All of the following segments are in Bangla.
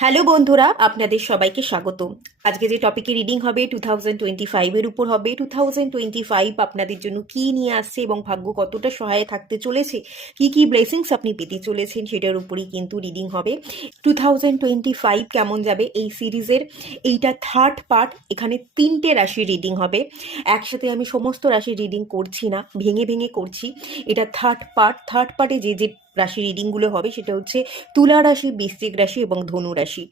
হ্যালো বন্ধুরা, আপনাদের সবাইকে স্বাগত। আজকে যে টপিকে রিডিং হবে 2025 এর উপর হবে। 2025 আপনাদের জন্য কি নিয়ে আসছে এবং ভাগ্য কতটা সহায় থাকতে চলেছে, কি কি ব্লেসিংস আপনি পেতে চলেছেন সেটার উপরেই কিন্তু রিডিং হবে। 2025 কেমন যাবে এই সিরিজের এইটা থার্ড পার্ট। এখানে 3টে রাশির রিডিং হবে। একসাথে আমি সমস্ত রাশির রিডিং করছি না, ভেঙে ভেঙে করছি। এটা থার্ড পার্ট। থার্ড পার্টে যে যে রাশি রিডিংগুলো হবে সেটা হচ্ছে তুলা রাশি, বৃশ্চিক রাশি এবং ধনু রাশি।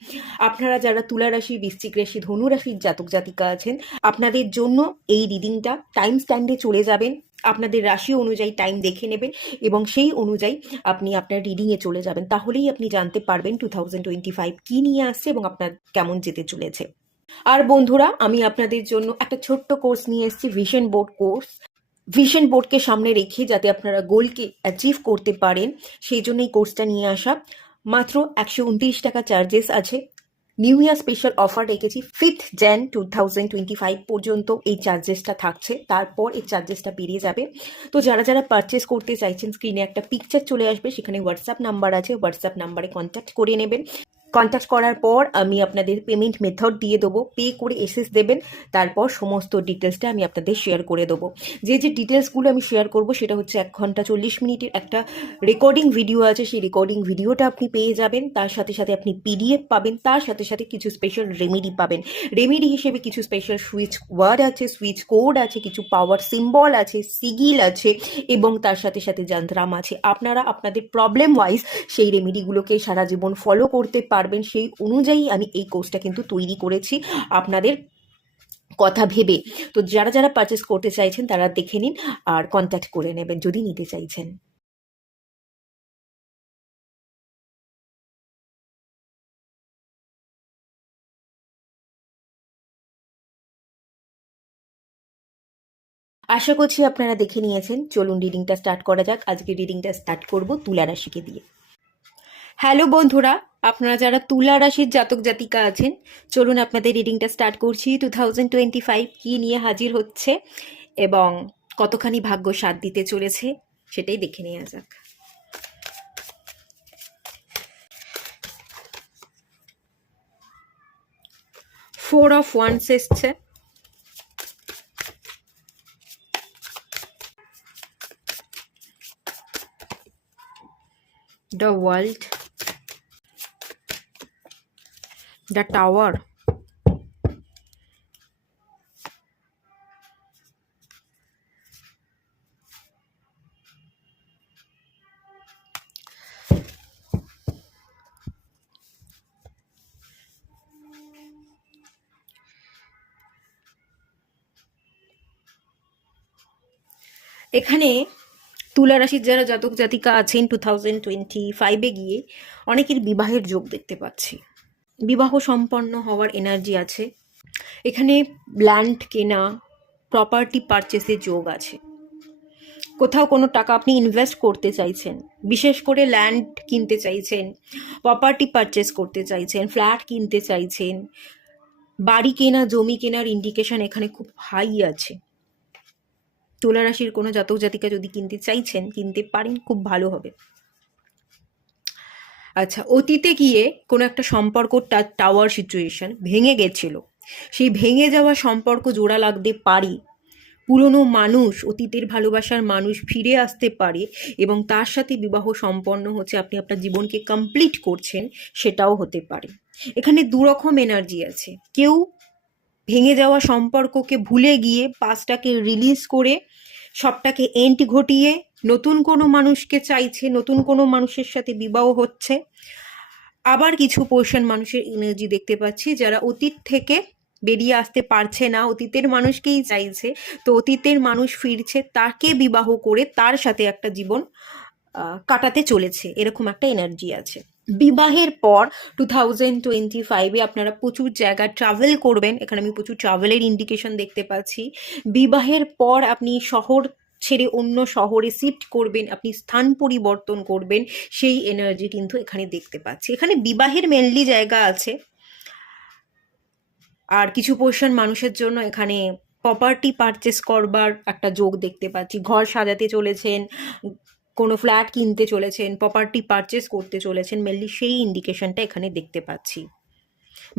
আপনারা যারা তুলা রাশি, বৃশ্চিক রাশি, ধনু রাশির জাতক জাতিকা আছেন, আপনাদের জন্য এই রিডিংটা টাইম স্ট্যান্ডে চলে যাবেন। আপনাদের রাশি অনুযায়ী টাইম দেখে নেবেন এবং সেই অনুযায়ী আপনি আপনার রিডিংয়ে চলে যাবেন। তাহলেই আপনি জানতে পারবেন 2025 কী নিয়ে আসছে এবং আপনার কেমন যেতে চলেছে। আর বন্ধুরা, আমি আপনাদের জন্য একটা ছোট্ট কোর্স নিয়ে এসেছি, ভিশন বোর্ড কোর্স। ভিশন বোর্ডকে সামনে রেখে যাতে আপনারা গোলকে অ্যাচিভ করতে পারেন, সেই জন্য এই কোর্সটা নিয়ে আসা। মাত্র 129 টাকা চার্জেস আছে। নিউ ইয়ার স্পেশাল অফার রেখেছি, 5th Jan 2025 পর্যন্ত এই চার্জেসটা থাকছে। তারপর এই চার্জেসটা বেরিয়ে যাবে। তো যারা যারা পারচেস করতে চাইছেন, স্ক্রিনে একটা পিকচার চলে আসবে, সেখানে হোয়াটসঅ্যাপ নাম্বার আছে, হোয়াটসঅ্যাপ নাম্বারে কন্ট্যাক্ট করে নেবেন। কন্ট্যাক্ট করার পর আমি আপনাদের পেমেন্ট মেথড দিয়ে দেবো, পে করে এসএস দেবেন। তারপর সমস্ত ডিটেলসটা আমি আপনাদের শেয়ার করে দেবো। যে যে ডিটেলসগুলো আমি শেয়ার করব সেটা হচ্ছে 1 ঘন্টা 40 মিনিটের একটা রেকর্ডিং ভিডিও আছে, সেই রেকর্ডিং ভিডিওটা আপনি পেয়ে যাবেন। তার সাথে সাথে আপনি পিডিএফ পাবেন, তার সাথে সাথে কিছু স্পেশাল রেমেডি পাবেন। রেমেডি হিসেবে কিছু স্পেশাল সুইচ ওয়ার্ড আছে, সুইচ কোড আছে, কিছু পাওয়ার সিম্বল আছে, সিগিল আছে এবং তার সাথে সাথে যন্ত্রাম আছে। আপনারা আপনাদের প্রবলেম ওয়াইজ সেই রেমেডিগুলোকে সারা জীবন ফলো করতে পারবেন। সেই অনুযায়ী আমি এই কোর্সটা কিন্তু তৈরি করেছি আপনাদের কথা ভেবে। তো যারা যারা পারচেস করতে চাইছেন তারা দেখে নিন আর কন্ট্যাক্ট করে নেবেন যদি নিতে চাইছেন। আশা করছি আপনারা দেখে নিয়েছেন। চলুন রিডিংটা স্টার্ট করা যাক। আজকে রিডিংটা স্টার্ট করব তুলা রাশিকে দিয়ে। হ্যালো বন্ধুরা, আপনারা যারা তুলা রাশির জাতক জাতিকা আছেন, চলুন আপনাদের রিডিংটা স্টার্ট করছি। 2025 কি নিয়ে হাজির হচ্ছে এবং কতখানি ভাগ্য সাথ দিতে চলেছে সেটাই দেখে নেওয়া যাক। 4 of Wands এসছে, the World, the Tower, এখানে তুলা রাশির যারা জাতক জাতিকা আছেন 2025-এ গিয়ে অনেকের বিবাহের যোগ দেখতে পাচ্ছি। বিবাহ সম্পন্ন হওয়ার এনার্জি আছে। এখানে ল্যান্ড কেনা, প্রপার্টি পারচেসের যোগ আছে। কোথাও কোনো টাকা আপনি ইনভেস্ট করতে চাইছেন, বিশেষ করে ল্যান্ড কিনতে চাইছেন, প্রপার্টি পারচেস করতে চাইছেন, ফ্ল্যাট কিনতে চাইছেন, বাড়ি কেনা, জমি কেনার ইন্ডিকেশন এখানে খুব হাই আছে। তুলা রাশির কোনো জাতক জাতিকা যদি কিনতে চাইছেন, কিনতে পারেন, খুব ভালো হবে। আচ্ছা, অতীতে গিয়ে কোনো একটা সম্পর্ক টাওয়ার সিচুয়েশন ভেঙে গেছিল, সেই ভেঙে যাওয়া সম্পর্ক জোড়া লাগতে পারে। পুরনো মানুষ, অতীতের ভালোবাসার মানুষ ফিরে আসতে পারে এবং তার সাথে বিবাহ সম্পন্ন হচ্ছে, আপনি আপনার জীবনকে কমপ্লিট করছেন, সেটাও হতে পারে। এখানে দুরকম এনার্জি আছে। কেউ ভেঙে যাওয়া সম্পর্ককে ভুলে গিয়ে, পাস্টটাকে রিলিজ করে, সবটাকে এন্ড ঘটিয়ে নতুন কোনো মানুষকে চাইছে, নতুন কোনো মানুষের সাথে বিবাহ হচ্ছে। আবার কিছু পোর্শন মানুষের এনার্জি দেখতে পাচ্ছি যারা অতীত থেকে বেরিয়ে আসতে পারছে না, অতীতের মানুষকেই চাইছে। তো অতীতের মানুষ ফিরছে, তাকে বিবাহ করে তার সাথে একটা জীবন কাটাতে চলেছে, এরকম একটা এনার্জি আছে। বিবাহের পর 2025-এ আপনারা প্রচুর জায়গা ট্রাভেল করবেন। এখানে আমি প্রচুর ট্রাভেলের ইন্ডিকেশন দেখতে পাচ্ছি। বিবাহের পর আপনি শহর ছেড়ে অন্য শহরে শিফট করবেন, আপনি স্থান পরিবর্তন করবেন, সেই এনার্জি কিন্তু এখানে দেখতে পাচ্ছি। এখানে বিবাহের মেনলি জায়গা আছে। আর কিছু পোর্শন মানুষের জন্য এখানে প্রপার্টি পারচেস করবার একটা যোগ দেখতে পাচ্ছি। ঘর সাজাতে চলেছেন, কোনো ফ্ল্যাট কিনতে চলেছেন, প্রপার্টি পারচেস করতে চলেছেন, মেনলি সেই ইন্ডিকেশনটা এখানে দেখতে পাচ্ছি।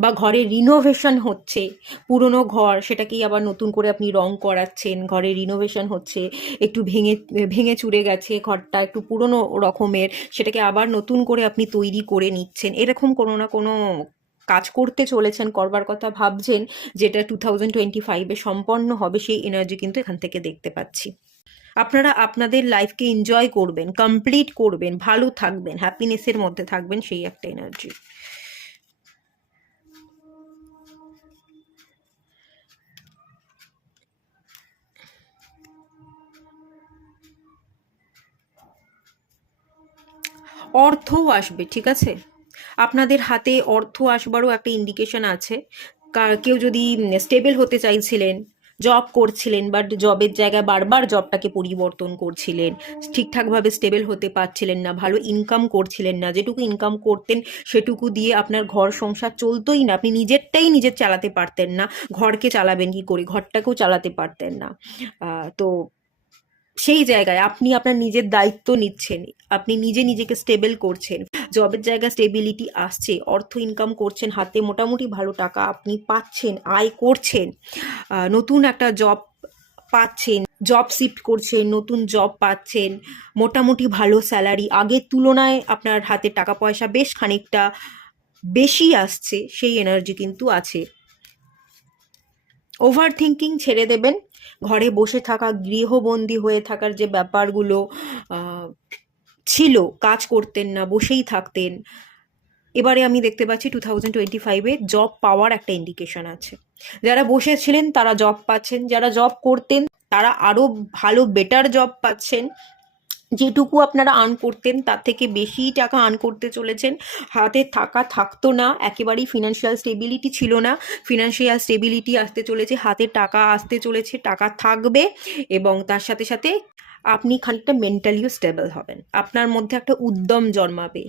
বা ঘরের রিনোভেশন হচ্ছে, পুরনো ঘর সেটাকেই আবার নতুন করে আপনি রং করাচ্ছেন, ঘরের রিনোভেশন হচ্ছে, একটু ভেঙে ভেঙে চুরে গেছে ঘরটা, একটু পুরনো রকমের, সেটাকে আবার নতুন করে আপনি তৈরি করে নিচ্ছেন, এরকম কোনো না কোনো কাজ করতে চলেছেন, করবার কথা ভাবছেন, যেটা 2025-এ সম্পন্ন হবে, সেই এনার্জি কিন্তু এখান থেকে দেখতে পাচ্ছি। আপনারা আপনাদের লাইফকে এনজয় করবেন, কমপ্লিট করবেন, ভালো থাকবেন, হ্যাপিনেসের মধ্যে থাকবেন, সেই একটা এনার্জি। অর্থও আসবে, ঠিক আছে? আপনাদের হাতে অর্থ আসবারও একটা ইন্ডিকেশন আছে। কেউ যদি স্টেবল হতে চাইছিলেন, জব করছিলেন, বাট জবের জায়গায় বারবার জবটাকে পরিবর্তন করছিলেন, ঠিকঠাকভাবে স্টেবল হতে পারছিলেন না, ভালো ইনকাম করছিলেন না, যেটুকু ইনকাম করতেন সেটুকু দিয়ে আপনার ঘর সংসার চলতোই না, আপনি নিজেরটাই নিজের চালাতে পারতেন না, ঘরকে চালাবেন কি করে, ঘরটাকেও চালাতে পারতেন না। তো সেই জায়গায় আপনি আপনার নিজের দায়িত্ব নিচ্ছেন, আপনি নিজে নিজেকে স্টেবল করছেন, জবের জায়গায় স্টেবিলিটি আসছে, অর্থ ইনকাম করছেন, হাতে মোটামুটি ভালো টাকা আপনি পাচ্ছেন, আয় করছেন, নতুন একটা জব পাচ্ছেন, জব শিফট করছেন, নতুন জব পাচ্ছেন, মোটামুটি ভালো স্যালারি, আগের তুলনায় আপনার হাতে টাকা পয়সা বেশ খানিকটা বেশি আসছে, সেই এনার্জি কিন্তু আছে। ওভার থিঙ্কিং ছেড়ে দেবেন, ঘরে বসে থাকা, গৃহবন্দী হয়ে থাকার যে ব্যাপারগুলো ছিল, কাজ করতেন না, বসেই থাকতেন, এবারে আমি দেখতে পাচ্ছি 2025-এ জব পাওয়ার একটা ইন্ডিকেশন আছে। যারা বসেছিলেন তারা জব পাচ্ছেন, যারা জব করতেন তারা আরও ভালো বেটার জব পাচ্ছেন, যেটুকু আপনারা আর্ন করতেন তার থেকে বেশি টাকা আর্ন করতে চলেছেন, হাতে টাকা থাকতো না, একেবারেই ফিনান্সিয়াল স্টেবিলিটি ছিল না, ফিনান্সিয়াল স্টেবিলিটি আসতে চলেছে, হাতে টাকা আসতে চলেছে, টাকা থাকবে, এবং তার সাথে সাথে আপনি খানিকটা মেন্টালিও স্টেবল হবেন, আপনার মধ্যে একটা উদ্যম জন্মাবে,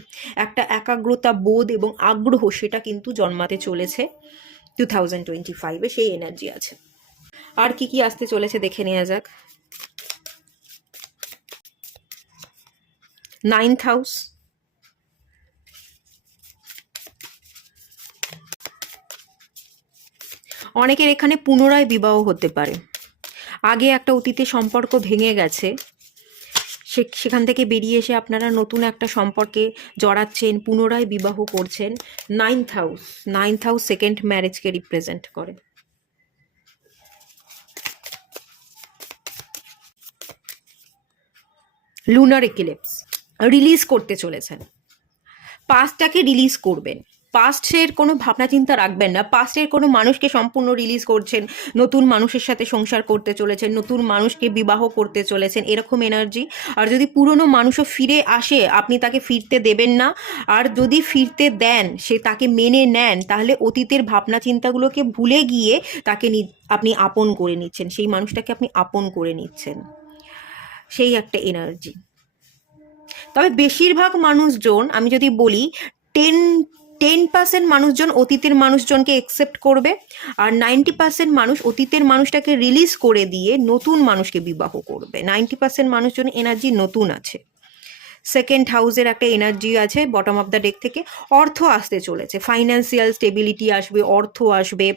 একটা একাগ্রতা বোধ এবং আগ্রহ সেটা কিন্তু জন্মাতে চলেছে 2025-এ, সেই এনার্জি আছে। আর কি কি আসতে চলেছে দেখে নেওয়া যাক। 9th হাউস, অনেকের এখানে পুনরায় বিবাহ হতে পারে, আগে একটা অতীতে সম্পর্ক ভেঙে গেছে, সেখান থেকে বেরিয়ে এসে আপনারা নতুন একটা সম্পর্কে জড়াচ্ছেন, পুনরায় বিবাহ করছেন। 9th house, 9th house second ম্যারেজকে রিপ্রেজেন্ট করে। লুনার এক্লিপস, রিলিজ করতে চলেছেন, পাস্টটাকে রিলিজ করবেন, পাস্টের কোনো ভাবনা চিন্তা রাখবেন না, পাস্টের কোনো মানুষকে সম্পূর্ণ রিলিজ করছেন, নতুন মানুষের সাথে সংসার করতে চলেছেন, নতুন মানুষকে বিবাহ করতে চলেছেন, এরকম এনার্জি। আর যদি পুরনো মানুষও ফিরে আসে আপনি তাকে ফিরতে দেবেন না, আর যদি ফিরতে দেন, সে তাকে মেনে নেন, তাহলে অতীতের ভাবনা চিন্তাগুলোকে ভুলে গিয়ে তাকে আপনি আপন করে নিচ্ছেন, সেই মানুষটাকে আপনি আপন করে নিচ্ছেন, সেই একটা এনার্জি। তবে বেশিরভাগ মানুষজন, আমি যদি বলি, 10% মানুষজন অতীতের মানুষজনকে একসেপ্ট করবে, আর 90% মানুষ অতীতের মানুষটাকে রিলিজ করে দিয়ে নতুন মানুষকে বিবাহ করবে। 90% মানুষজন এনার্জি নতুন আছে। সেকেন্ড হাউসের একটা এনার্জি আছে বটম অফ দ্য ডেক থেকে, অর্থ আসতে চলেছে, ফাইন্যান্সিয়াল স্টেবিলিটি আসবে, অর্থ আসবে,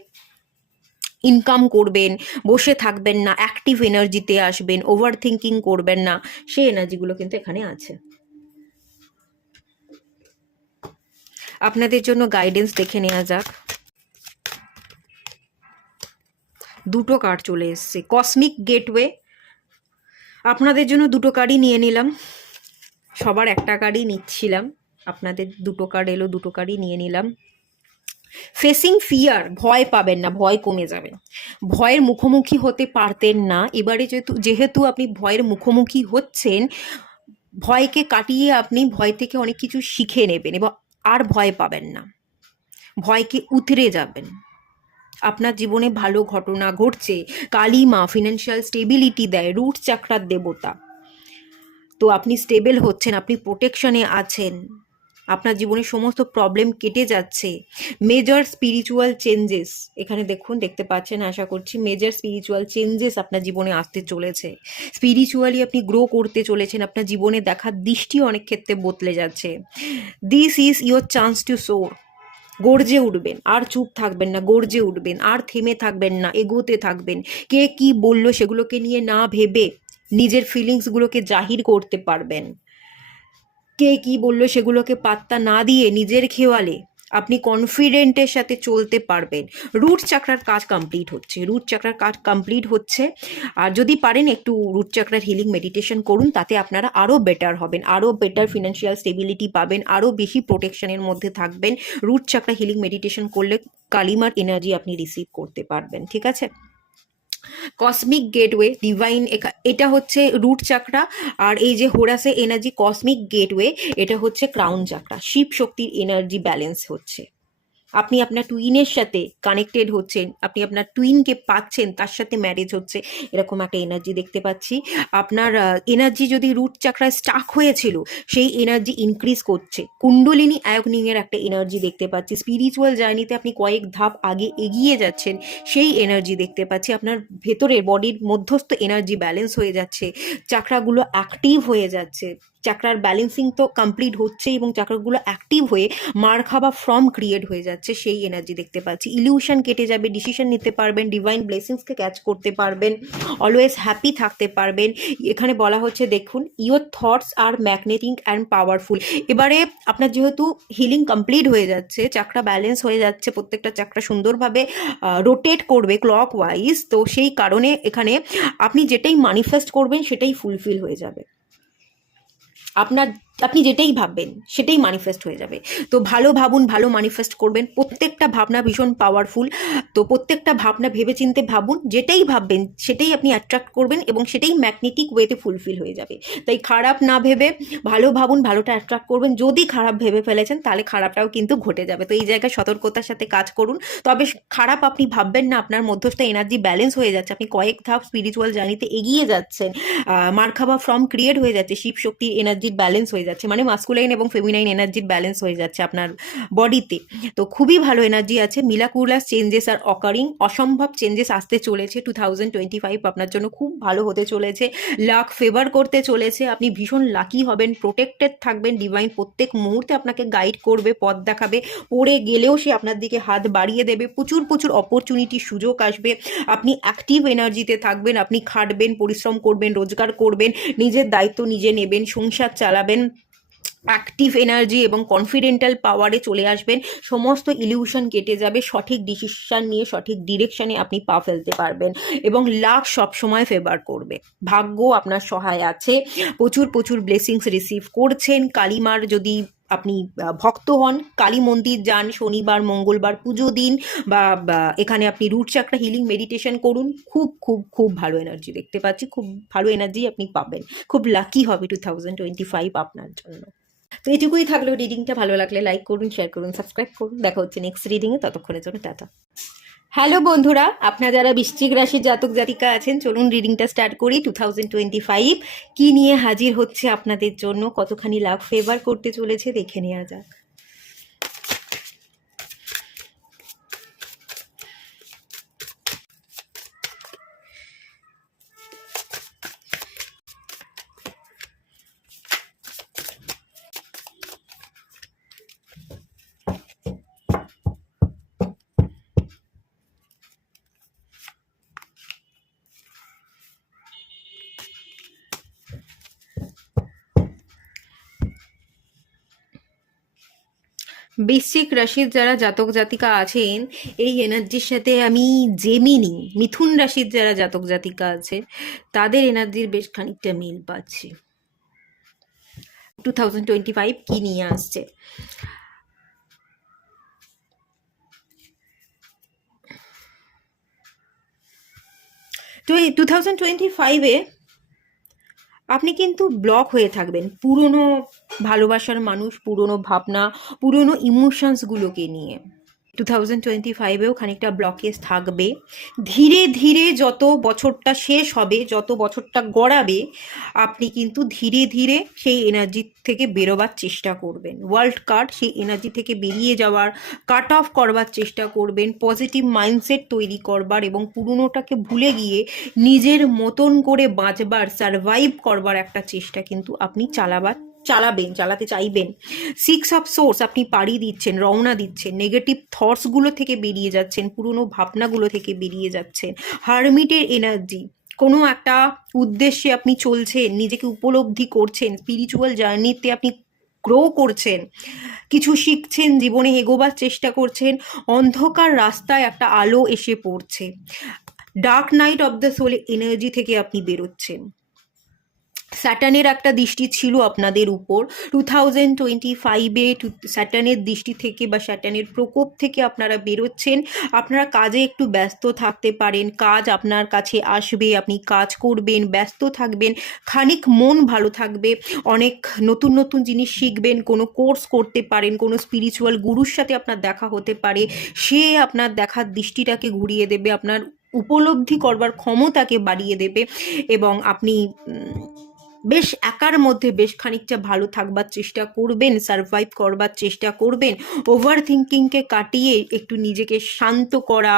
ইনকাম করবেন, বসে থাকবেন না, অ্যাক্টিভ এনার্জিতে আসবেন, ওভার থিঙ্কিং করবেন না, সেই এনার্জিগুলো কিন্তু এখানে আছে। আপনাদের জন্য গাইডেন্স দেখে নেওয়া যাক। দুটো কার্ড চলে এসছে, কসমিক গেটওয়ে, আপনাদের জন্য দুটো কার্ডই নিয়ে নিলাম, সবার একটা কার্ডই নিচ্ছিলাম, আপনাদের দুটো কার্ড এলো, দুটো কার্ডই নিয়ে নিলাম। ফেসিং ফিয়ার, ভয় পাবেন না, ভয় কমে যাবে, ভয়ের মুখোমুখি হতে পারতেন না, এবারে যেহেতু আপনি ভয়ের মুখোমুখি হচ্ছেন, ভয়কে কাটিয়ে আপনি ভয় থেকে অনেক কিছু শিখে নেবেন এবং আর ভয় পাবেন না, ভয়কে উতরে যাবেন। আপনার জীবনে ভালো ঘটনা ঘটছে, কালী মা ফিনান্সিয়াল স্টেবিলিটি দেয়, রুট চাকরার দেবতা, তো আপনি স্টেবল হচ্ছেন, আপনি প্রোটেকশনে আছেন, আপনার জীবনে সমস্ত প্রবলেম কেটে যাচ্ছে। মেজর স্পিরিচুয়াল চেঞ্জেস এখানে দেখতে পাচ্ছেন, আশা করছি মেজর স্পিরিচুয়াল চেঞ্জেস আপনার জীবনে আসতে চলেছে, স্পিরিচুয়ালি আপনি গ্রো করতে চলেছেন, আপনার জীবনে দেখার দৃষ্টি অনেক ক্ষেত্রে বদলে যাচ্ছে। This is your chance to soar, গর্জে উঠবেন, আর চুপ থাকবেন না, গর্জে উঠবেন, আর থেমে থাকবেন না, এগোতে থাকবেন। কে কি বললো সেগুলোকে নিয়ে না ভেবে নিজের ফিলিংসগুলোকে জাহির করতে পারবেন। কে কি বললো সেগুলোকে পাত্তা না দিয়ে নিজের খেয়ালে আপনি কনফিডেন্টের সাথে চলতে পারবেন। রুট চাকরার কাজ কমপ্লিট হচ্ছে, রুট চাকরার কাজ কমপ্লিট হচ্ছে। আর যদি পারেন একটু রুট চাকরার হিলিং মেডিটেশন করুন, তাতে আপনারা আরও বেটার হবেন, আরও বেটার ফিনান্সিয়াল স্টেবিলিটি পাবেন, আরও বেশি প্রোটেকশনের মধ্যে থাকবেন। রুট চাকরা হিলিং মেডিটেশন করলে কালিমার এনার্জি আপনি রিসিভ করতে পারবেন, ঠিক আছে। কসমিক গেটওয়ে ডিভাইন, এটা হচ্ছে রুট চাকরা। আর এই যে হোরাসে এনার্জি কসমিক গেটওয়ে, এটা হচ্ছে ক্রাউন চাকরা। শিব শক্তির এনার্জি ব্যালেন্স হচ্ছে, আপনি আপনার টুইনের সাথে কানেক্টেড হচ্ছেন, আপনি আপনার টুইনকে পাচ্ছেন, তার সাথে ম্যারেজ হচ্ছে, এরকম একটা এনার্জি দেখতে পাচ্ছি। আপনার এনার্জি যদি রুট চাকরায় স্টাক হয়েছিল, সেই এনার্জি ইনক্রিজ করছে। কুণ্ডলিনী আয়োগনিংয়ের একটা এনার্জি দেখতে পাচ্ছি। স্পিরিচুয়াল জার্নিতে আপনি কয়েক ধাপ আগে এগিয়ে যাচ্ছেন, সেই এনার্জি দেখতে পাচ্ছি। আপনার ভেতরের বডির মধ্যস্থ এনার্জি ব্যালেন্স হয়ে যাচ্ছে, চাকরাগুলো অ্যাক্টিভ হয়ে যাচ্ছে। চাকরার ব্যালেন্সিং তো কমপ্লিট হচ্ছে এবং চাকরাগুলো অ্যাক্টিভ হয়ে মার খাওয়া ফর্ম ক্রিয়েট হয়ে যাচ্ছে, সেই এনার্জি দেখতে পাচ্ছি। ইলিউশন কেটে যাবে, ডিসিশন নিতে পারবেন, ডিভাইন ব্লেসিংসকে ক্যাচ করতে পারবেন, অলওয়েজ হ্যাপি থাকতে পারবেন। এখানে বলা হচ্ছে দেখুন, your thoughts are magnetic and powerful. এবারে আপনার যেহেতু হিলিং কমপ্লিট হয়ে যাচ্ছে, চাকরা ব্যালেন্স হয়ে যাচ্ছে, প্রত্যেকটা চাকরা সুন্দরভাবে রোটেট করবে ক্লক ওয়াইজ, তো সেই কারণে এখানে আপনি যেটাই ম্যানিফেস্ট করবেন সেটাই ফুলফিল হয়ে যাবে। আপনি যেটাই ভাববেন সেটাই ম্যানিফেস্ট হয়ে যাবে। তো ভালো ভাবুন, ভালো ম্যানিফেস্ট করবেন। প্রত্যেকটা ভাবনা ভীষণ পাওয়ারফুল, তো প্রত্যেকটা ভাবনা ভেবেচিন্তে ভাবুন। যেটাই ভাববেন সেটাই আপনি অ্যাট্রাক্ট করবেন এবং সেটাই ম্যাগনেটিক ওয়েতে ফুলফিল হয়ে যাবে। তাই খারাপ না ভেবে ভালো ভাবুন, ভালোটা অ্যাট্রাক্ট করবেন। যদি খারাপ ভেবে ফেলেছেন তাহলে খারাপটাও কিন্তু ঘটে যাবে। তো এই জায়গায় সতর্কতার সাথে কাজ করুন। তবে খারাপ আপনি ভাববেন না, আপনার মধ্যস্থ এনার্জি ব্যালেন্স হয়ে যাচ্ছে, আপনি কয়েক ধাপ স্পিরিচুয়াল জার্নিতে এগিয়ে যাচ্ছেন, মারখাবা ফর্ম ক্রিয়েট হয়ে যাচ্ছে, শিব শক্তির এনার্জির ব্যালেন্স হয়ে যাচ্ছে, মানে মাস্কুলাইন এবং ফেমিনাইন এনার্জির ব্যালেন্স হয়ে যাচ্ছে আপনার বডিতে। তো খুবই ভালো এনার্জি আছে। মিলাকুলাস চেঞ্জেস আর অকারিং, অসম্ভব চেঞ্জেস আসতে চলেছে। 2025 আপনার জন্য খুব ভালো হতে চলেছে, লাক ফেভার করতে চলেছে, আপনি ভীষণ লাকি হবেন, প্রোটেক্টেড থাকবেন। ডিভাইন প্রত্যেক মুহূর্তে আপনাকে গাইড করবে, পথ দেখাবে, পড়ে গেলেও সে আপনার দিকে হাত বাড়িয়ে দেবে। প্রচুর প্রচুর অপরচুনিটি, সুযোগ আসবে, আপনি অ্যাক্টিভ এনার্জিতে থাকবেন, আপনি খাটবেন, পরিশ্রম করবেন, রোজগার করবেন, নিজের দায়িত্ব নিজে নেবেন, সংসার চালাবেন, অ্যাক্টিভ এনার্জি এবং কনফিডেন্টাল পাওয়ারে চলে আসবেন। সমস্ত ইলিউশন কেটে যাবে, সঠিক ডিসিশন নিয়ে সঠিক ডিরেকশনে আপনি পা ফেলতে পারবেন এবং লাক সবসময় ফেভার করবে। ভাগ্য আপনার সহায় আছে, প্রচুর প্রচুর ব্লেসিংস রিসিভ করছেন। কালীমার যদি আপনি ভক্ত হন, কালী মন্দির যান, শনিবার মঙ্গলবার পুজো দিন, বা এখানে আপনি রুট চাকরা হিলিং মেডিটেশন করুন। খুব খুব খুব ভালো এনার্জি দেখতে পাচ্ছি, খুব ভালো এনার্জি আপনি পাবেন, খুব লাকি হবে 2025 আপনার জন্য। তো এটুকুই থাকলো রিডিংটা। ভালো লাগলে লাইক করুন, শেয়ার করুন, সাবস্ক্রাইব করুন। দেখা হচ্ছে নেক্সট রিডিংয়ে, ততক্ষণের জন্য টাটা। হ্যালো বন্ধুরা, আপনারা যারা বৃশ্চিক রাশির জাতক জাতিকা আছেন, চলুন রিডিংটা স্টার্ট করি। 2025 কি নিয়ে হাজির হচ্ছে আপনাদের জন্য, কতখানি লাভ ফেভার করতে চলেছে দেখে নেওয়া যাক। বৃশ্চিক রাশির যারা জাতক জাতিকা আছেন, এই এনার্জির সাথে আমি জেমিনি মিথুন রাশির যারা জাতক জাতিকা আছে, তাদের এনার্জির বেশ খানিকটা মিল পাচ্ছি। 2025 কি নিয়ে আসছে। তো এই 2025-এ আপনি কিন্তু ব্লক হয়ে থাকবেন পুরনো ভালোবাসার মানুষ, পুরনো ভাবনা, পুরনো ইমোশনসগুলোকে নিয়ে। 2025-এও খানিকটা ব্লকেজ থাকবে। ধীরে ধীরে যত বছরটা শেষ হবে, যত বছরটা গড়াবে, আপনি কিন্তু ধীরে ধীরে সেই এনার্জি থেকে বেরোবার চেষ্টা করবেন। ওয়ার্ল্ড কার্ড সেই এনার্জি থেকে বেরিয়ে যাওয়ার, কাট অফ করবার চেষ্টা করবেন, পজিটিভ মাইন্ডসেট তৈরি করবার এবং পুরনোটাকে ভুলে গিয়ে নিজের মতন করে বাঁচবার, সারভাইভ করবার একটা চেষ্টা কিন্তু আপনি চালাবার চালাতে চাইবেন। 6 অফ সোর্স, আপনি পাড়ি দিচ্ছেন, রওনা দিচ্ছেন, নেগেটিভ থটসগুলো থেকে বেরিয়ে যাচ্ছেন, পুরনো ভাবনাগুলো থেকে বেরিয়ে যাচ্ছেন। হারমিটের এনার্জি, কোনো একটা উদ্দেশ্যে আপনি চলছেন, নিজেকে উপলব্ধি করছেন, স্পিরিচুয়াল জার্নিতে আপনি গ্রো করছেন, কিছু শিখছেন, জীবনে এগোবার চেষ্টা করছেন, অন্ধকার রাস্তায় একটা আলো এসে পড়ছে। Dark night of the soul energy থেকে আপনি বেরোচ্ছেন। স্যাটার্নের একটা দৃষ্টি ছিল আপনাদের উপর 2025-এ। স্যাটার্নের দৃষ্টি থেকে বা স্যাটার্নের প্রকোপ থেকে আপনারা বেরোচ্ছেন। আপনারা কাজে একটু ব্যস্ত থাকতে পারেন, কাজ আপনার কাছে আসবে, আপনি কাজ করবেন, ব্যস্ত থাকবেন, খানিক মন ভালো থাকবে, অনেক নতুন নতুন জিনিস শিখবেন, কোনো কোর্স করতে পারেন, কোনো স্পিরিচুয়াল গুরুর সাথে আপনার দেখা হতে পারে, সে আপনার দেখার দৃষ্টিটাকে ঘুরিয়ে দেবে, আপনার উপলব্ধি করবার ক্ষমতাকে বাড়িয়ে দেবে, এবং আপনি বেশ একার মধ্যে বেশ খানিকটা ভালো থাকবার চেষ্টা করবেন, সারভাইভ করবার চেষ্টা করবেন, ওভার থিঙ্কিংকে কাটিয়ে একটু নিজেকে শান্ত করা,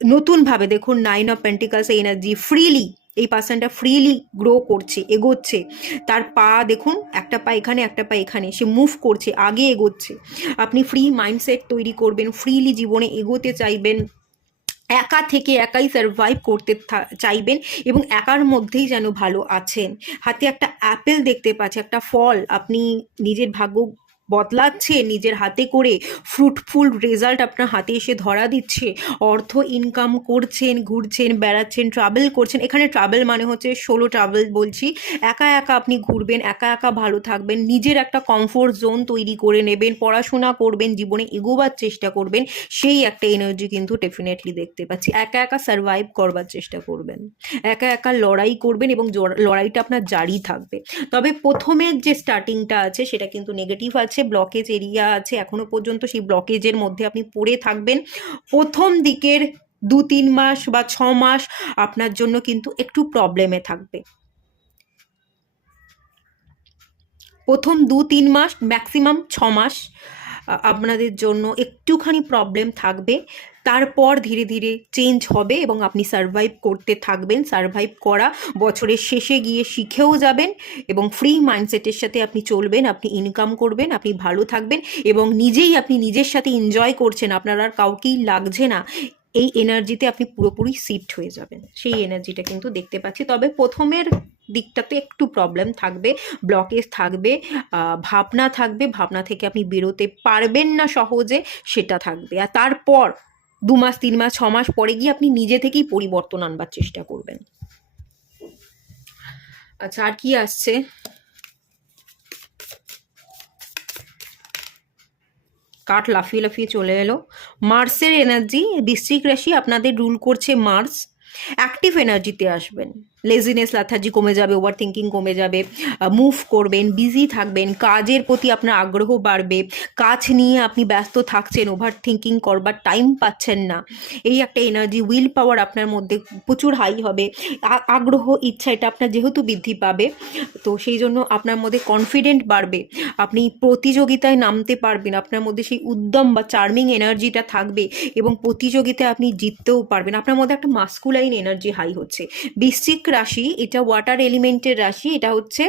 নতুনভাবে দেখুন 9 অফ পেন্টিকালস এনার্জি, ফ্রিলি এই পার্সনটা ফ্রিলি গ্রো করছে, এগোচ্ছে, তার পা দেখুন, একটা পা এখানে একটা পা এখানে, সে মুভ করছে, আগে এগোচ্ছে। আপনি ফ্রি মাইন্ডসেট তৈরি করবেন, ফ্রিলি জীবনে এগোতে চাইবেন, একা থেকে একাই সার্ভাইভ করতে চাইবেন, এবং একার মধ্যেই যেন ভালো আছেন। হাতে একটা অ্যাপেল দেখতে পাচ্ছি, একটা ফল, আপনি নিজের ভাগ্য বদলাচ্ছে নিজের হাতে করে, ফ্রুটফুল রেজাল্ট আপনার হাতে এসে ধরা দিচ্ছে, অর্থ ইনকাম করছেন, ঘুরছেন, বেড়াচ্ছেন, ট্রাভেল করছেন। এখানে ট্রাভেল মানে হচ্ছে সোলো ট্রাভেল বলছি, একা একা আপনি ঘুরবেন, একা একা ভালো থাকবেন, নিজের একটা কমফোর্ট জোন তৈরি করে নেবেন, পড়াশোনা করবেন, জীবনে এগোবার চেষ্টা করবেন, সেই একটা এনার্জি কিন্তু ডেফিনেটলি দেখতে পাচ্ছি। একা একা সার্ভাইভ করবার চেষ্টা করবেন, একা একা লড়াই করবেন, এবং লড়াইটা আপনার জারি থাকবে। তবে প্রথমের যে স্টার্টিংটা আছে সেটা কিন্তু নেগেটিভ আছে, ব্লকেজ এরিয়া আছে, এখনো পর্যন্ত সেই ব্লকেজের মধ্যে আপনি পড়ে থাকবেন। প্রথম দিকের 2-3 মাস বা 6 মাস আপনার জন্য কিন্তু একটু প্রবলেমে থাকবে। প্রথম 2-3 মাস, ম্যাক্সিমাম 6 মাস আপনাদের জন্য একটুখানি প্রবলেম থাকবে। তারপর ধীরে ধীরে চেঞ্জ হবে, এবং আপনি সার্ভাইভ করতে থাকবেন। সার্ভাইভ করা বছরের শেষে গিয়ে শিখেও যাবেন, এবং ফ্রি মাইন্ডসেটের সাথে আপনি চলবেন, আপনি ইনকাম করবেন, আপনি ভালো থাকবেন, এবং আপনি নিজের সাথে এনজয় করছেন, আপনার আর কাউকেই লাগছে না, এই এনার্জিতে আপনি পুরোপুরি শিফট হয়ে যাবেন। সেই এনার্জিটা কিন্তু দেখতে পাচ্ছি। তবে প্রথমের দিকটাতে একটু প্রবলেম থাকবে, ব্লকেজ থাকবে, ভাবনা থাকবে, ভাবনা থেকে আপনি বেরোতে পারবেন না সহজে, সেটা থাকবে। আর তারপর 2 মাস, 3 মাস, 6 মাস পরে গিয়ে আপনি নিজে থেকেই পরিবর্তন আনবার চেষ্টা করবেন। আচ্ছা, আর কি আসছে? কাঠ লাফিয়ে লাফিয়ে চলে এলো। মার্সের এনার্জি, বৃশ্চিক রাশি, আপনাদের রুল করছে মার্স। অ্যাক্টিভ এনার্জিতে আসবেন, লেজিনেস লাথার্জি কমে যাবে, ওভার থিঙ্কিং কমে যাবে, মুভ করবেন, বিজি থাকবেন, কাজের প্রতি আপনার আগ্রহ বাড়বে, কাজ নিয়ে আপনি ব্যস্ত থাকছেন, ওভার থিঙ্কিং করবার টাইম পাচ্ছেন না, এই একটা এনার্জি। উইল পাওয়ার আপনার মধ্যে প্রচুর হাই হবে, আগ্রহ, ইচ্ছা এটা আপনার যেহেতু বৃদ্ধি পাবে, তো সেই জন্য আপনার মধ্যে কনফিডেন্ট বাড়বে, আপনি প্রতিযোগিতায় নামতে পারবেন, আপনার মধ্যে সেই উদ্যম বা চার্মিং এনার্জিটা থাকবে, এবং প্রতিযোগিতায় আপনি জিততেও পারবেন। আপনার মধ্যে একটা মাস্কুলাইন এনার্জি হাই হচ্ছে। বৃশ্চিক রাশি এটা ওয়াটার এলিমেন্টের রাশি, এটা হচ্ছে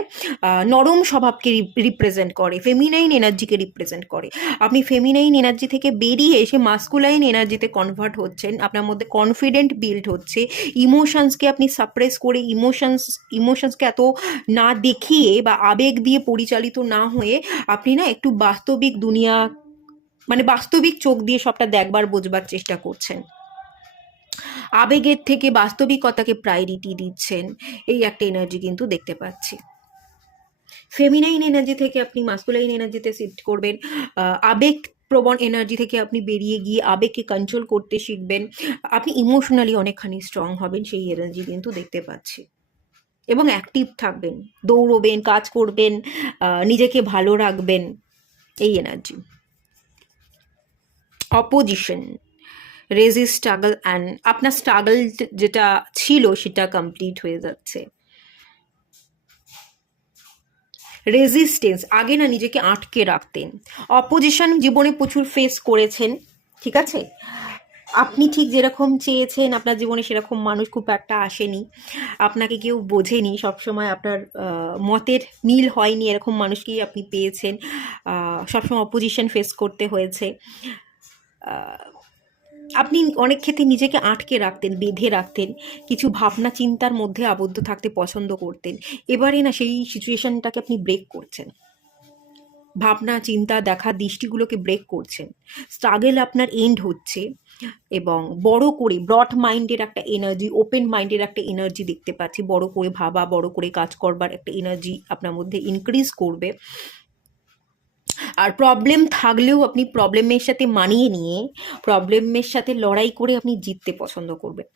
নরম স্বভাবকে রিপ্রেজেন্ট করে, ফেমিনাইন এনার্জিকে রিপ্রেজেন্ট করে। আপনি ফেমিনাইন এনার্জি থেকে বেরিয়ে এসে মাস্কুলাইন এনার্জিতে কনভার্ট হচ্ছেন, আপনার মধ্যে কনফিডেন্ট বিল্ড হচ্ছে, ইমোশনসকে আপনি সাপ্রেস করে, ইমোশনসকে এত না দেখিয়ে বা আবেগ দিয়ে পরিচালিত না হয়ে আপনি না একটু বাস্তবিক দুনিয়া, মানে বাস্তবিক চোখ দিয়ে সবটা দেখবার বুঝবার চেষ্টা করছেন, আবেগের থেকে বাস্তবিকতাকে প্রায়োরিটি দিচ্ছেন, এই একটা এনার্জি কিন্তু দেখতে পাচ্ছি। ফেমিনাইন এনার্জি থেকে আপনি মাস্কুলাইন এনার্জিতে শিফট করবেন, আবেগ প্রবণ এনার্জি থেকে আপনি বেরিয়ে গিয়ে আবেগকে কন্ট্রোল করতে শিখবেন, আপনি ইমোশনালি অনেকখানি স্ট্রং হবেন, সেই এনার্জি কিন্তু দেখতে পাচ্ছি। এবং অ্যাক্টিভ থাকবেন, দৌড়বেন, কাজ করবেন, নিজেকে ভালো রাখবেন, এই energy. Opposition, resist, struggle, and আপনার স্ট্রাগল যেটা ছিল সেটা কমপ্লিট হয়ে যাচ্ছে। রেজিস্টেন্স, আগে না নিজেকে আটকে রাখতেন, অপোজিশন জীবনে প্রচুর ফেস করেছেন, ঠিক আছে, আপনি ঠিক যেরকম চেয়েছেন আপনার জীবনে সেরকম মানুষ খুব একটা আসেনি, আপনাকে কেউ বোঝেনি, সবসময় আপনার মতের মিল হয়নি, এরকম মানুষকেই আপনি পেয়েছেন। সবসময় অপোজিশন ফেস করতে হয়েছে। আহ, আপনি অনেক ক্ষেত্রে নিজেকে আটকে রাখতেন, বেঁধে রাখতেন, কিছু ভাবনা চিন্তার মধ্যে আবদ্ধ থাকতে পছন্দ করতেন। এবারে না সেই সিচুয়েশনটাকে আপনি ব্রেক করছেন, ভাবনা চিন্তা দেখা দৃষ্টিগুলোকে ব্রেক করছেন। স্ট্রাগল আপনার এন্ড হচ্ছে এবং বড় করে ব্রড মাইন্ডের একটা এনার্জি, ওপেন মাইন্ডের একটা এনার্জি দেখতে পাচ্ছি। বড় করে ভাবা, বড় করে কাজ করবার একটা এনার্জি আপনার মধ্যে ইনক্রিজ করবে। আর প্রবলেম থাকলেও আপনি প্রবলেমের সাথে মানিয়ে নিয়ে প্রবলেমের সাথে লড়াই করে আপনি জিততে পছন্দ করবেন।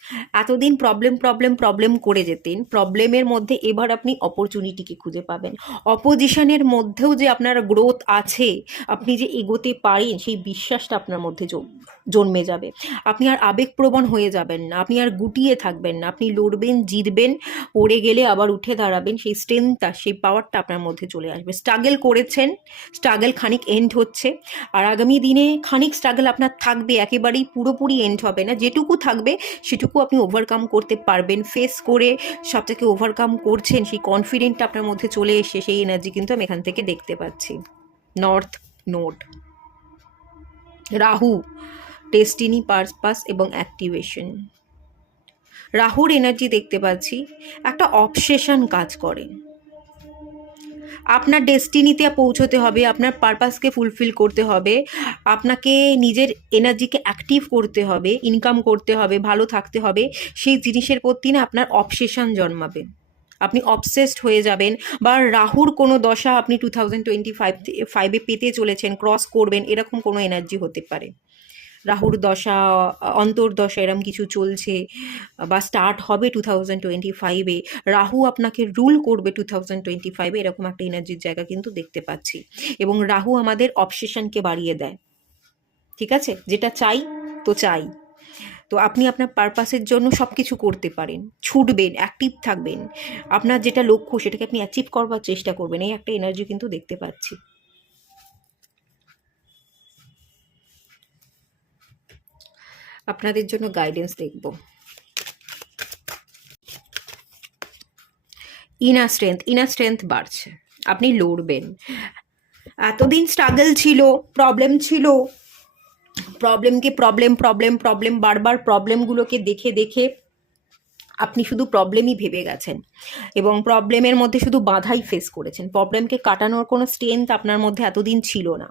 এতদিন প্রবলেম প্রবলেম প্রবলেম করে যেতেন, প্রবলেমের মধ্যে এবার আপনি অপরচুনিটিকে খুঁজে পাবেন। অপোজিশনের মধ্যেও যে আপনার গ্রোথ আছে, আপনি যে এগোতে পারেন সেই বিশ্বাসটা আপনার মধ্যে জন্মে যাবে। আপনি আর আবেগপ্রবণ হয়ে যাবেন না, আপনি আর গুটিয়ে থাকবেন না, আপনি লড়বেন, জিতবেন, পড়ে গেলে আবার উঠে দাঁড়াবেন। সেই স্ট্রেংথটা, সেই পাওয়ারটা আপনার মধ্যে চলে আসবে। স্ট্রাগল করেছেন, স্ট্রাগল খানিক এন্ড হচ্ছে, আর আগামী দিনে খানিক স্ট্রাগল আপনার থাকবে, একেবারেই পুরোপুরি এন্ড হবে না। যেটুকু থাকবে সেটুকু আপনি ওভারকাম করতে পারবেন। ফেস করে সবটাকে ওভারকাম করছেন, সেই কনফিডেন্টটা আপনার মধ্যে চলে এসে সেই এনার্জি কিন্তু আমি এখান থেকে দেখতে পাচ্ছি। North node, Rahu, destiny, purpose এবং অ্যাক্টিভেশন। রাহুর এনার্জি দেখতে পাচ্ছি, একটা অবসেশন কাজ করে। আপনার ডেস্টিনিতে পৌঁছতে হবে, আপনার পারপাসকে ফুলফিল করতে হবে, আপনাকে নিজের এনার্জিকে অ্যাক্টিভ করতে হবে, ইনকাম করতে হবে, ভালো থাকতে হবে। সেই জিনিসের প্রতি না আপনার অবসেশন জন্মাবে, আপনি অবসেসড হয়ে যাবেন। বা রাহুর কোনো দশা আপনি 2025-এ পেতে চলেছেন, ক্রস করবেন, এরকম কোনো এনার্জি হতে পারে। রাহুর দশা, অন্তর্দশা এরম কিছু চলছে বা স্টার্ট হবে 2025-এ। রাহু আপনাকে রুল করবে 2025-এ, এরকম একটা এনার্জির জায়গা কিন্তু দেখতে পাচ্ছি। এবং রাহু আমাদের অবসেশনকে বাড়িয়ে দেয়, ঠিক আছে? যেটা চাই তো চাই। তো আপনি আপনার পারপাসের জন্য সব কিছু করতে পারেন, ছুটবেন, অ্যাক্টিভ থাকবেন, আপনার যেটা লক্ষ্য সেটাকে আপনি অ্যাচিভ করবার চেষ্টা করবেন, এই একটা এনার্জি কিন্তু দেখতে পাচ্ছি। আপনাদের জন্য গাইডেন্স দেখব। ইনার স্ট্রেংথ বাড়ছে, আপনি লড়বেন। এতদিন স্ট্রাগল ছিল, প্রবলেম ছিল, প্রবলেমকে প্রবলেম প্রবলেম প্রবলেম বারবার প্রবলেমগুলোকে দেখে দেখে আপনি শুধু প্রবলেমই ভেবে গেছেন এবং প্রবলেমের মধ্যে শুধু বাধাই ফেস করেছেন। প্রবলেমকে কাটানোর কোনো স্ট্রেংথ আপনার মধ্যে এতদিন ছিল না।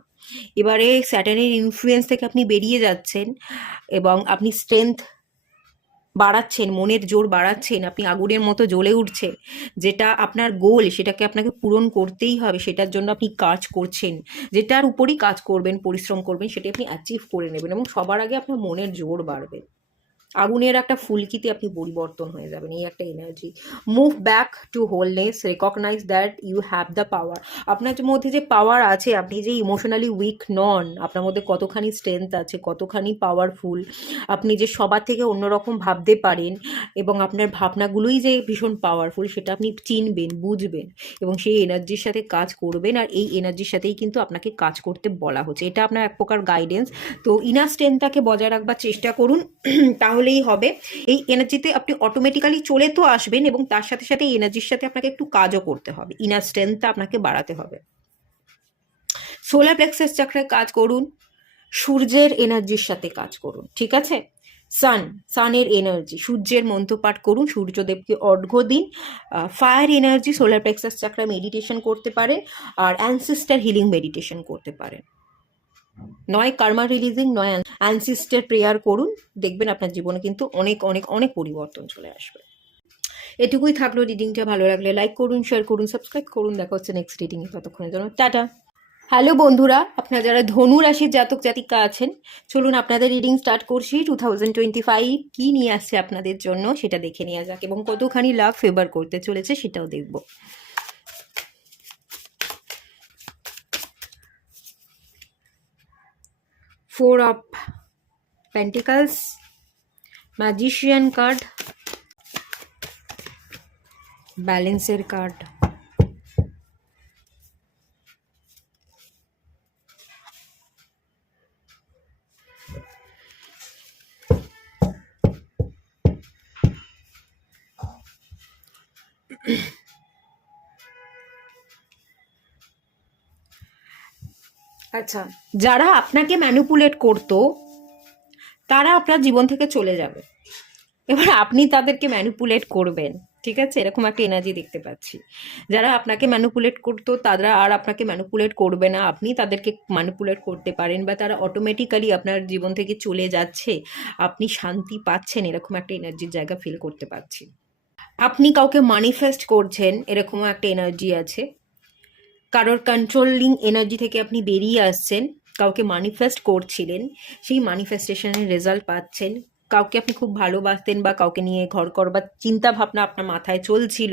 এবারে স্যাটার্নের ইনফ্লুয়েন্স থেকে আপনি বেরিয়ে যাচ্ছেন এবং আপনি স্ট্রেংথ বাড়াচ্ছেন, মনের জোর বাড়াচ্ছেন, আপনি আগুনের মতো জ্বলে উঠছেন। যেটা আপনার গোল সেটাকে আপনাকে পূরণ করতেই হবে, সেটার জন্য আপনি কাজ করছেন, যেটার উপরই কাজ করবেন, পরিশ্রম করবেন, সেটা আপনি অ্যাচিভ করে নেবেন এবং সবার আগে আপনার মনের জোর বাড়বে। আগুনের একটা ফুলকিতে আপনি পরিবর্তন হয়ে যাবেন, এই একটা energy. Move back to wholeness, recognize that you have the power. আপনার মধ্যে যে পাওয়ার আছে, আপনি যে ইমোশনালি উইক নন, আপনার মধ্যে কতখানি স্ট্রেংথ আছে, কতখানি পাওয়ারফুল, আপনি যে সবার থেকে অন্যরকম ভাবতে পারেন এবং আপনার ভাবনাগুলোই যে ভীষণ পাওয়ারফুল, সেটা আপনি চিনবেন, বুঝবেন এবং সেই এনার্জির সাথে কাজ করবেন। আর এই এনার্জির সাথেই কিন্তু আপনাকে কাজ করতে বলা হচ্ছে, এটা আপনার এক প্রকার গাইডেন্স। তো ইনার স্ট্রেংথটাকে বজায় রাখবার চেষ্টা করুন, তাহলেই হবে। এই এনার্জিতে আপনি অটোমেটিক্যালি চলে তো আসবেন এবং তার সাথে সাথে এই এনার্জির সাথে আপনাকে একটু কাজও করতে হবে, ইনার স্ট্রেংথটা আপনাকে বাড়াতে হবে। সোলার প্লেক্সাস চক্রে কাজ করুন, সূর্যের এনার্জির সাথে কাজ করুন, ঠিক আছে? সানের এনার্জি, সূর্যের মন্ত্রপাঠ করুন, সূর্যদেবকে অর্ঘ্য দিন। ফায়ার এনার্জি, সোলার প্লেক্সাস চক্রে মেডিটেশন করতে পারেন আর অ্যানসেস্টার হিলিং মেডিটেশন করতে পারেন। নয় কার্মা রিলিজিং, নয় অ্যানসিস্টার প্রেয়ার করুন, দেখবেন আপনার জীবনে কিন্তু অনেক অনেক অনেক পরিবর্তন চলে আসবে। এটুকুই থাকলো রিডিংটা। ভালো লাগলে লাইক করুন, শেয়ার করুন, সাবস্ক্রাইব করুন। দেখা হচ্ছে নেক্সট রিডিংয়ে, ততক্ষণের জন্য টাটা। হ্যালো বন্ধুরা, আপনারা যারা ধনু রাশির জাতক জাতিকা আছেন, চলুন আপনাদের রিডিং স্টার্ট করছি। 2025 কী নিয়ে আসছে আপনাদের জন্য সেটা দেখে নেওয়া যাক এবং কতখানি লাভ ফেভার করতে চলেছে সেটাও দেখব। Four of pentacles, magician card, ব্যালেন্সের কার্ড, আচ্ছা, যারা আপনাকে ম্যানিপুলেট করতো তারা আপনার জীবন থেকে চলে যাবে, এবার আপনি তাদেরকে ম্যানিপুলেট করবেন। ঠিক আছে, এরকম একটা এনার্জি দেখতে পাচ্ছি। যারা আপনাকে ম্যানিপুলেট করতো তারা আর আপনাকে ম্যানিপুলেট করবে না, আপনি তাদেরকে ম্যানিপুলেট করতে পারেন, বা তারা অটোমেটিক্যালি আপনার জীবন থেকে চলে যাচ্ছে, আপনি শান্তি পাচ্ছেন, এরকম একটা এনার্জির জায়গা ফিল করতে পারছি। আপনি কাউকে ম্যানিফেস্ট করছেন, এরকমও একটা এনার্জি আছে। কারোর কন্ট্রোলিং এনার্জি থেকে আপনি বেরিয়ে আসছেন, কাউকে ম্যানিফেস্ট করছিলেন, সেই ম্যানিফেস্টেশনের রেজাল্ট পাচ্ছেন। কাউকে আপনি খুব ভালোবাসতেন বা কাউকে নিয়ে ঘর করবার চিন্তা ভাবনা আপনার মাথায় চলছিল,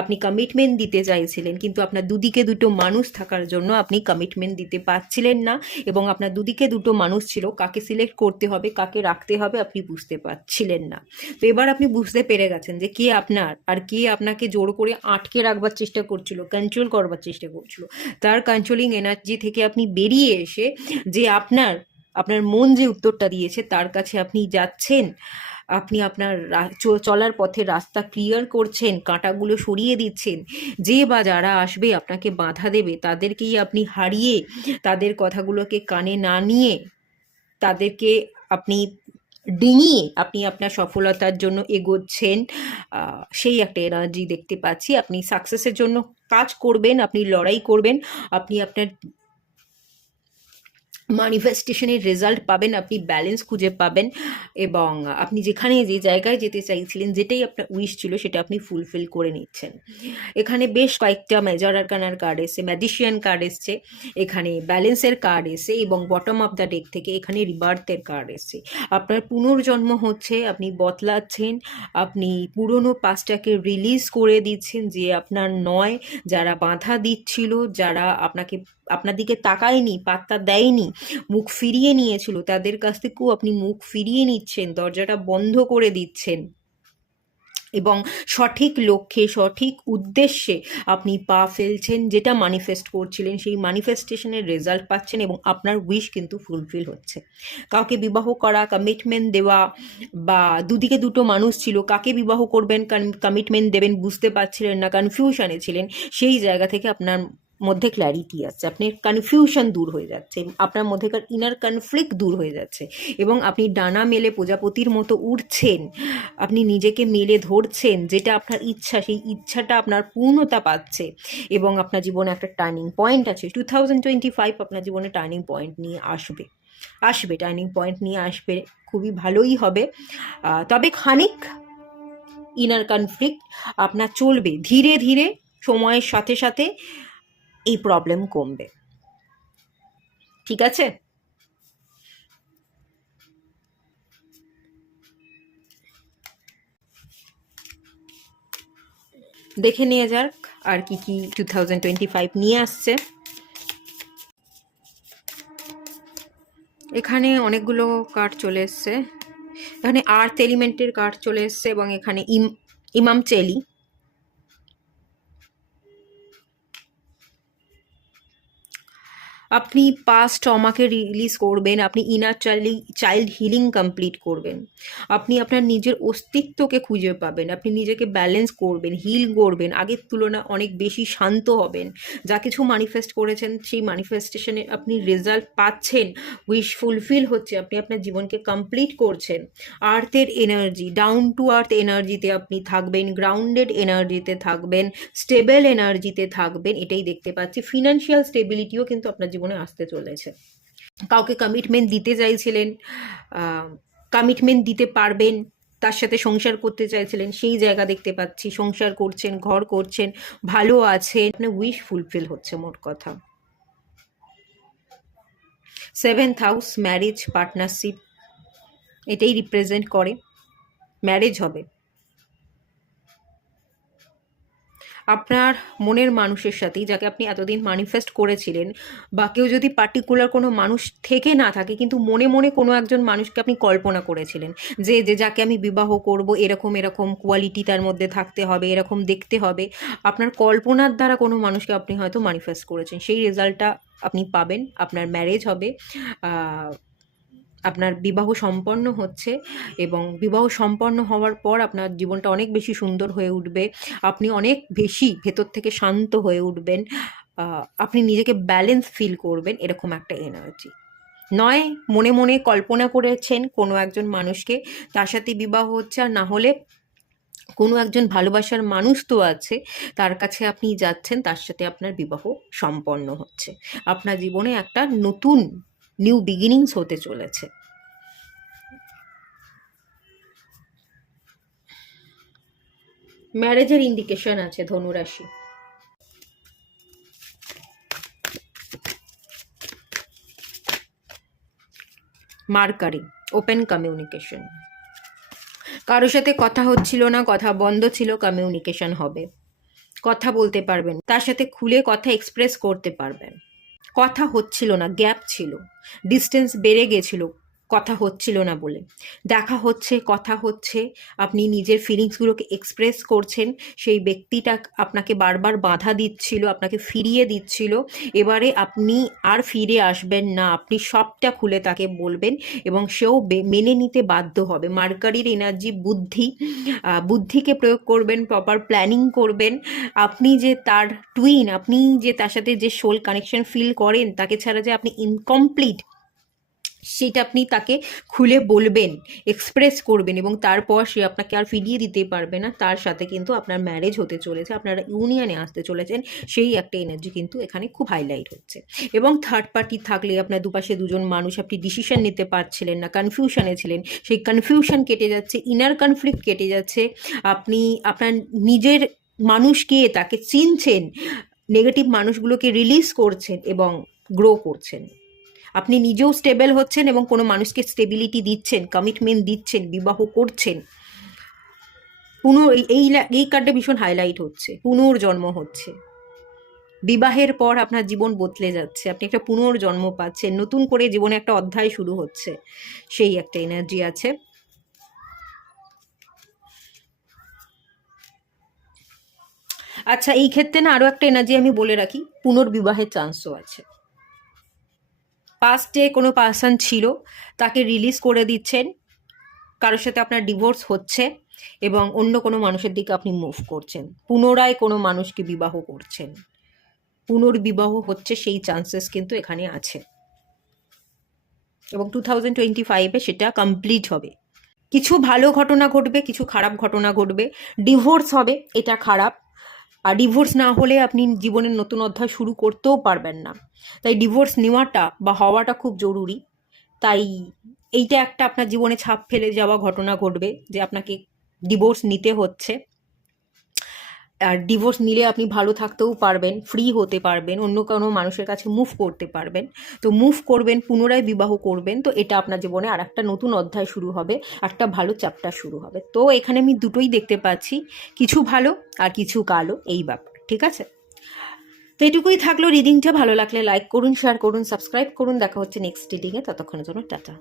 আপনি কমিটমেন্ট দিতে চাইছিলেন, কিন্তু আপনার দুদিকে দুটো মানুষ থাকার জন্য আপনি কমিটমেন্ট দিতে পারছিলেন না, এবং আপনার দুদিকে দুটো মানুষ ছিল, কাকে সিলেক্ট করতে হবে কাকে রাখতে হবে আপনি বুঝতে পারছিলেন না। তো এবার আপনি বুঝতে পেরে গেছেন যে কে আপনার আর কে আপনাকে জোর করে আটকে রাখবার চেষ্টা করছিল, কন্ট্রোল করবার চেষ্টা করছিল। তার কন্ট্রোলিং এনার্জি থেকে আপনি বেরিয়ে এসে যে আপনার আপনার মন যে উত্তরটা দিয়েছে তার কাছে আপনি যাচ্ছেন, আপনি আপনার চলার পথে রাস্তা ক্লিয়ার করছেন, কাঁটাগুলো সরিয়ে দিচ্ছেন। যে বা যারা আসবে আপনাকে বাধা দেবে তাদেরকেই আপনি হারিয়ে, তাদের কথাগুলোকে কানে না নিয়ে, তাদেরকে আপনি ডিঙিয়ে আপনি আপনার সফলতার জন্য এগোচ্ছেন। সেই একটা এনার্জি দেখতে পাচ্ছি। আপনি সাকসেসের জন্য কাজ করবেন, আপনি লড়াই করবেন, আপনি আপনার ম্যানিফেস্টেশনের রেজাল্ট পাবেন, আপনি ব্যালেন্স খুঁজে পাবেন, এবং আপনি যেখানে যে জায়গায় যেতে চাইছিলেন, যেটাই আপনার উইশ ছিল সেটা আপনি ফুলফিল করে নিচ্ছেন। এখানে বেশ কয়েকটা মেজর আরকানার কার্ড এসছে, ম্যাজিশিয়ান কার্ড এসছে, এখানে ব্যালেন্সের কার্ড এসছে, এবং বটম অফ দ্য ডেক থেকে এখানে রিবার্থের কার্ড এসছে। আপনার পুনর্জন্ম হচ্ছে, আপনি বদলাচ্ছেন, আপনি পুরনো পাস্টটাকে রিলিজ করে দিচ্ছেন যে আপনার নয়। যারা বাধা দিচ্ছিল, যারা আপনার দিকে তাকায়নি, পাত্তা দেয়নি, মুখ ফিরিয়ে নিয়েছিল, তাদের কাছ থেকেও আপনি মুখ ফিরিয়ে নিচ্ছেন, দরজাটা বন্ধ করে দিচ্ছেন, এবং সঠিক লক্ষ্যে সঠিক উদ্দেশ্যে আপনি পা ফেলছেন। যেটা ম্যানিফেস্ট করছিলেন সেই ম্যানিফেস্টেশনের রেজাল্ট পাচ্ছেন, এবং আপনার উইশ কিন্তু ফুলফিল হচ্ছে। কাউকে বিবাহ করা, কমিটমেন্ট দেওয়া, বা দুদিকে দুটো মানুষ ছিল, কাকে বিবাহ করবেন, কমিটমেন্ট দেবেন বুঝতে পারছিলেন না, কনফিউশনে ছিলেন, সেই জায়গা থেকে আপনার মধ্যে ক্ল্যারিটি আসছে, আপনার কনফিউশন দূর হয়ে যাচ্ছে, আপনার মধ্যেকার ইনার কনফ্লিক্ট দূর হয়ে যাচ্ছে, এবং আপনি ডানা মেলে প্রজাপতির মতো উড়ছেন, আপনি নিজেকে মেলে ধরছেন, যেটা আপনার ইচ্ছা সেই ইচ্ছাটা আপনার পূর্ণতা পাচ্ছে, এবং আপনার জীবনে একটা টার্নিং পয়েন্ট আছে। 2025 আপনার জীবনে টার্নিং পয়েন্ট নিয়ে আসবে টার্নিং পয়েন্ট নিয়ে আসবে, খুবই ভালোই হবে। তবে খানিক ইনার কনফ্লিক্ট আপনার চলবে, ধীরে ধীরে সময়ের সাথে সাথে এই প্রবলেম কমবে। ঠিক আছে, দেখে নিয়ে যাক আর কি কি 2025 নিয়ে আসছে। এখানে অনেকগুলো কার্ড চলে এসছে, এখানে আর্থ এলিমেন্টের কার্ড চলে এসছে, এবং এখানে ইমাম চেলি। আপনি পাস্ট ট্রমাকে রিলিজ করবেন, আপনি ইনার চাইল্ড হিলিং কমপ্লিট করবেন, আপনি আপনার নিজের অস্তিত্বকে খুঁজে পাবেন, আপনি নিজেকে ব্যালেন্স করবেন, হিল করবেন, আগের তুলনায় অনেক বেশি শান্ত হবেন। যা কিছু ম্যানিফেস্ট করেছেন সেই ম্যানিফেস্টেশনে আপনি রেজাল্ট পাচ্ছেন, উইশ ফুলফিল হচ্ছে, আপনি আপনার জীবনকে কমপ্লিট করছেন। আর্থের এনার্জি, ডাউন টু আর্থ এনার্জিতে আপনি থাকবেন, গ্রাউন্ডেড এনার্জিতে থাকবেন, স্টেবল এনার্জিতে থাকবেন, এটাই দেখতে পাচ্ছি। ফিনান্সিয়াল স্টেবিলিটিও কিন্তু আপনার জীবনে আসতে চলেছে। কাউকে কমিটমেন্ট দিতে চাইছিলেন, কমিটমেন্ট দিতে পারবেন, তার সাথে সংসার করতে চাইছিলেন, সেই জায়গা দেখতে পাচ্ছি। সংসার করছেন, ঘর করছেন, ভালো আছেন, আপনার উইশ ফুলফিল হচ্ছে মোট কথা। 7th হাউস, ম্যারেজ, পার্টনারশিপ, এটাই রিপ্রেজেন্ট করে। ম্যারেজ হবে, আপনার মনের মানুষের সাথেই, যাকে আপনি এতদিন ম্যানিফেস্ট করেছিলেন, বা কেউ যদি পার্টিকুলার কোনো মানুষ থেকে না থাকে, কিন্তু মনে মনে কোনো একজন মানুষকে আপনি কল্পনা করেছিলেন যে যে যাকে আমি বিবাহ করব, এরকম এরকম কোয়ালিটি তার মধ্যে থাকতে হবে, এরকম দেখতে হবে, আপনার কল্পনার দ্বারা কোনো মানুষকে আপনি হয়তো ম্যানিফেস্ট করেছেন, সেই রেজাল্টটা আপনি পাবেন। আপনার ম্যারেজ হবে, আপনার বিবাহ সম্পন্ন হচ্ছে, এবং বিবাহ সম্পন্ন হওয়ার পর আপনার জীবনটা অনেক বেশি সুন্দর হয়ে উঠবে, আপনি অনেক বেশি ভেতর থেকে শান্ত হয়ে উঠবেন, আপনি নিজেকে ব্যালেন্স ফিল করবেন, এরকম একটা এনার্জি। নয় মনে মনে কল্পনা করেছেন কোনো একজন মানুষকে, তার সাথে বিবাহ হচ্ছে, আর না হলে কোনো একজন ভালোবাসার মানুষ তো আছে, তার কাছে আপনি যাচ্ছেন, তার সাথে আপনার বিবাহ সম্পন্ন হচ্ছে। আপনার জীবনে একটা নতুন নিউ বিগিনিংস হতে চলেছে। ম্যারেজের ইন্ডিকেশন আছে ধনুরাশি। Mercury, open communication. কারোর সাথে কথা হচ্ছিল না, কথা বন্ধ ছিল, কমিউনিকেশন হবে, কথা বলতে পারবেন, তার সাথে খুলে কথা এক্সপ্রেস করতে পারবেন। কথা হচ্ছিল না, গ্যাপ ছিল, ডিস্টেন্স বেড়ে গেছিল কথা হচ্ছিল না বলে। দেখা হচ্ছে, কথা হচ্ছে, আপনি নিজের ফিলিংসগুলোকে এক্সপ্রেস করছেন, সেই ব্যক্তিটা আপনাকে বারবার বাধা দিচ্ছিল, আপনাকে ফিরিয়ে দিচ্ছিল, এবারে আপনি আর ফিরে আসবেন না, আপনি সবটা খুলে তাকে বলবেন এবং সেও মেনে নিতে বাধ্য হবে। মার্কারির এনার্জি বুদ্ধি, বুদ্ধিকে প্রয়োগ করবেন, প্রপার প্ল্যানিং করবেন। আপনি যে তার টুইন, আপনি যে তার সাথে যে সোল কানেকশন ফিল করেন, তাকে ছাড়া যে আপনি ইনকমপ্লিট, সেটা আপনি তাকে খুলে বলবেন, এক্সপ্রেস করবেন, এবং তারপর সে আপনাকে আর ফিরিয়ে দিতে পারবে না। তার সাথে কিন্তু আপনার ম্যারেজ হতে চলেছে, আপনারা ইউনিয়নে আসতে চলেছেন, সেই একটা এনার্জি কিন্তু এখানে খুব হাইলাইট হচ্ছে। এবং থার্ড পার্টি থাকলে আপনার দুপাশে দুজন মানুষ, আপনি ডিসিশন নিতে পারছিলেন না, কনফিউশনে ছিলেন, সেই কনফিউশন কেটে যাচ্ছে, ইনার কনফ্লিক্ট কেটে যাচ্ছে, আপনি আপনার নিজের মানুষকে, তাকে চিনছেন, নেগেটিভ মানুষগুলোকে রিলিজ করছেন এবং গ্রো করছেন। আপনি নিজেও স্টেবল হচ্ছেন এবং কোনো মানুষকে স্টেবিলিটি দিচ্ছেন, কমিটমেন্ট দিচ্ছেন, বিবাহ করছেন। এই কার্ডে ভীষণ হাইলাইট হচ্ছে, পুনর্জন্ম হচ্ছে। বিবাহের পর আপনার জীবন বদলে যাচ্ছে, আপনি একটা পুনর্জন্ম পাচ্ছেন, নতুন করে জীবনে একটা অধ্যায় শুরু হচ্ছে, সেই একটা এনার্জি আছে। আচ্ছা, এই ক্ষেত্রে না আরও একটা এনার্জি আমি বলে রাখি, পুনর্বিবাহের চান্সও আছে। পাস্টে কোনো পার্সন ছিল, তাকে রিলিজ করে দিচ্ছেন, কারোর সাথে আপনার ডিভোর্স হচ্ছে এবং অন্য কোনো মানুষের দিকে আপনি মুভ করছেন, পুনরায় কোনো মানুষকে বিবাহ করছেন, পুনর্বিবাহ হচ্ছে, সেই চান্সেস কিন্তু এখানে আছে। এবং 2025-এ সেটা কমপ্লিট হবে। কিছু ভালো ঘটনা ঘটবে, কিছু খারাপ ঘটনা ঘটবে, ডিভোর্স হবে, এটা খারাপ। আর ডিভোর্স না হলে আপনি জীবনের নতুন অধ্যায় শুরু করতেও পারবেন না, তাই ডিভোর্স নেওয়াটা বা হওয়াটা খুব জরুরি। তাই এইটা একটা আপনার জীবনে ছাপ ফেলে যাওয়া ঘটনা ঘটবে, যে আপনাকে ডিভোর্স নিতে হচ্ছে। আর ডিভোর্স নিলে আপনি ভালো থাকতেও পারবেন, ফ্রি হতে পারবেন, অন্য কোনো মানুষের কাছে মুভ করতে পারবেন। তো মুভ করবেন, পুনরায় বিবাহ করবেন, তো এটা আপনার জীবনে আর একটা নতুন অধ্যায় শুরু হবে, একটা ভালো চ্যাপ্টার শুরু হবে। তো এখানে আমি দুটোই দেখতে পাচ্ছি, কিছু ভালো আর কিছু কালো, এই ব্যাপার। ঠিক আছে, তো এটুকুই থাকলো রিডিংটা। ভালো লাগলে লাইক করুন, শেয়ার করুন, সাবস্ক্রাইব করুন। দেখা হচ্ছে নেক্সট রিডিংয়ে, ততক্ষণের জন্য টাটা।